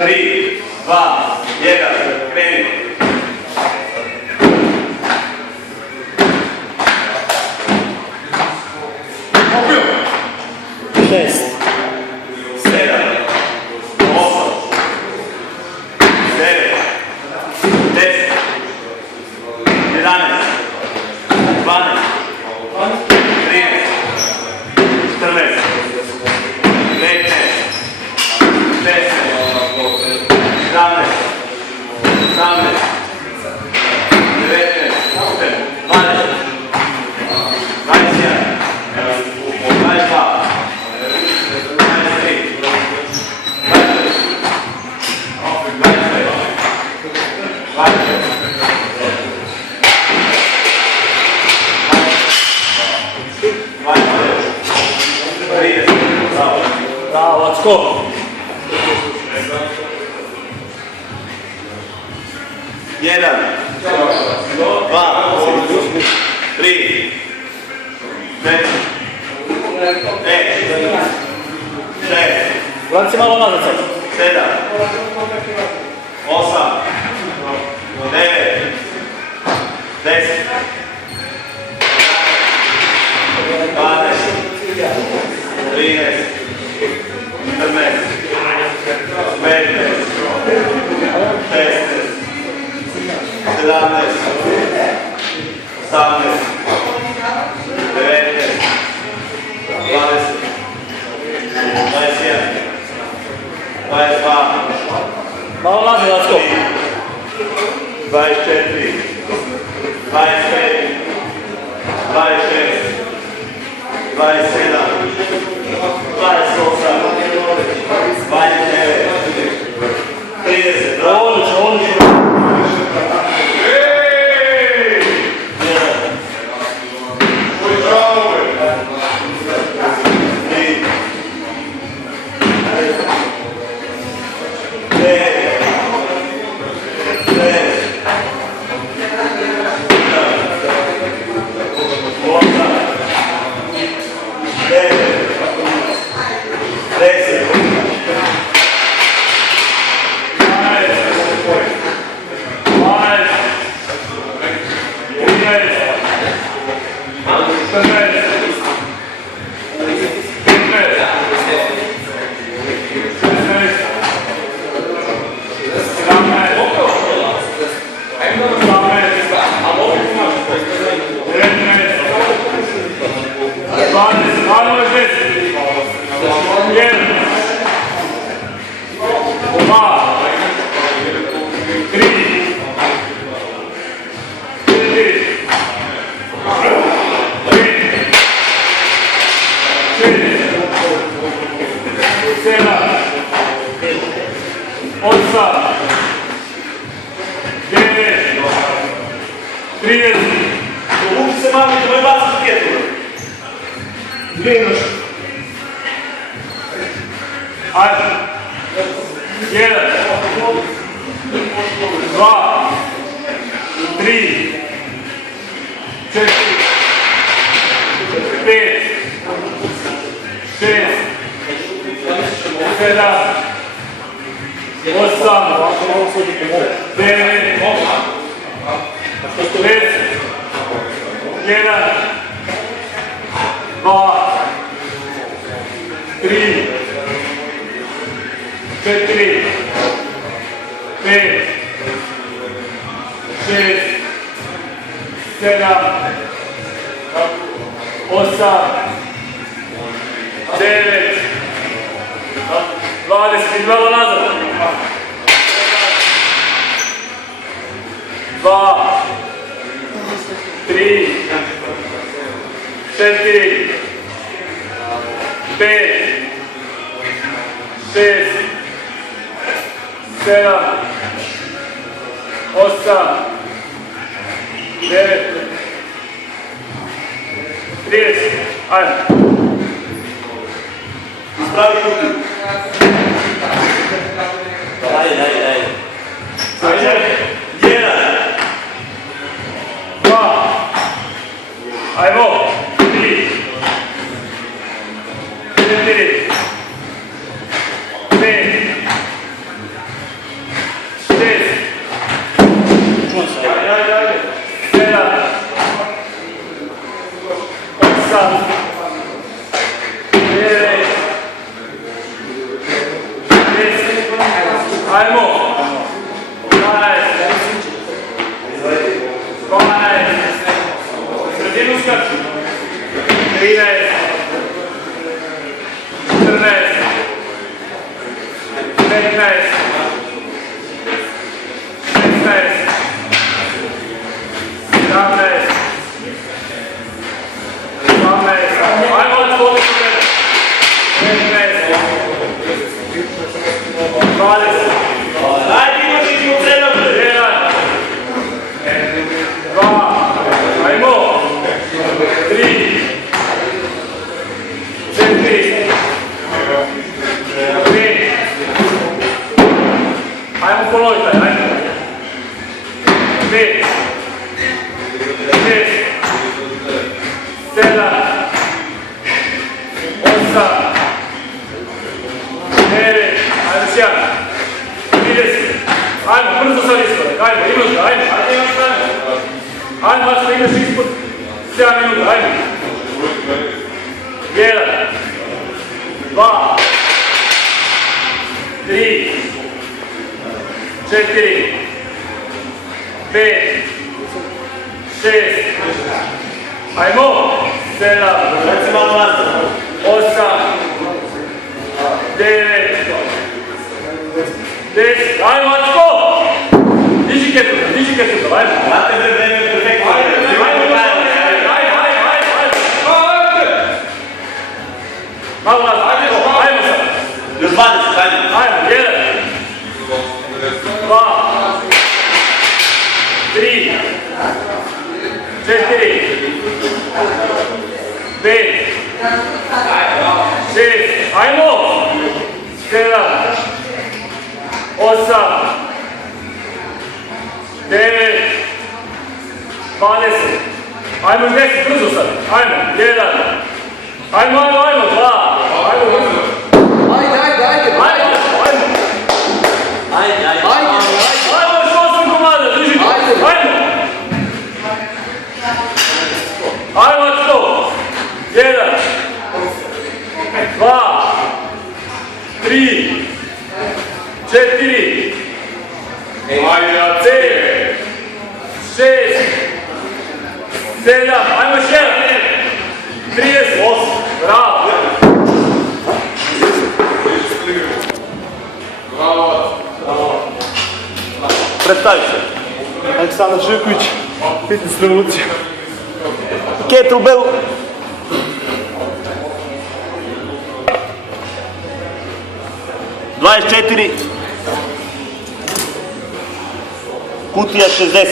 3, 2, 1, kreni. Opio. 6, 7, 8, 9, 10, 11, 12, 13, 14, 15, 16, 17, 18, 19, 20, 21, 22, 30, bravo, let's go. 1, 2, 3, 4, 5, 6, Vraci malo nazad sad. 7, 8, 9, 10, 12, 13, 14, 15, 16, 17, 18, 19, 20, 21, 22, Malo nazad, let's go. 24, 25, 26, 27, 28, 29, 30, Odlično, odlično. Vuči se malo i da me baci u ketu. Dvije nože. Ajde. 1, 2, 3, 4, 5, 6, 7, 8, 9, 10, 1, 2, 3, 4, 5, 6, 7, 8, 9, 20, malo nazad. 2, 3, 4, 5, 6, 7, 8, 9, 30, ajde. Ispravi ruku. Ajde. Ajde. 1, 2, ajmo, 3, 4, 5, Ajmo. 12. 12. Sredinu skači. 13. 14. 15. 16. 17. 18. Ajmo od svojeg vremena. 19. 20. Ajde, imaš i zbog sebe. 1. 2. Ajmo. 3. 4. 5. Ajmo ponoviti, ajmo. 5. 6. 7. 8. 9. Ajmo još jedan. 30. Ajmo, brzo sad iskorak. Ajmo, imaš ga, ajmo. Ajmo, imaš ga. Ajmo, baš da imaš ispod 7 minuta, ajmo. 1. 2. 3. 4. 5. 6. Ajmo. 7. Reci malo nazad. 8. 9. 10. Ajmo, Mačko! Diži ketu, ajmo. Znate da je vreme perfektno. Malo nazad, ajmo sad. Još 20, ajmo. Ajmo, 1. 2. 3. 4. 5. 6. Ajmo! 7. 8. 9. 20. Ajmo 10, brzo sad. Ajmo, 1. Ajmo, 2. Ajmo, brzo. Ajde. Ajmo. Ajde. Ajmo, još 8 komada, držite. Ajmo. Ajmo, 1. 2. 3. 4. 5. 6. 7. Ajmo još 1. 38. Bravo. Predstavi se. Aleksandar Živković, fitness revolucija. Kettlebell. ...24... ...kutija 60...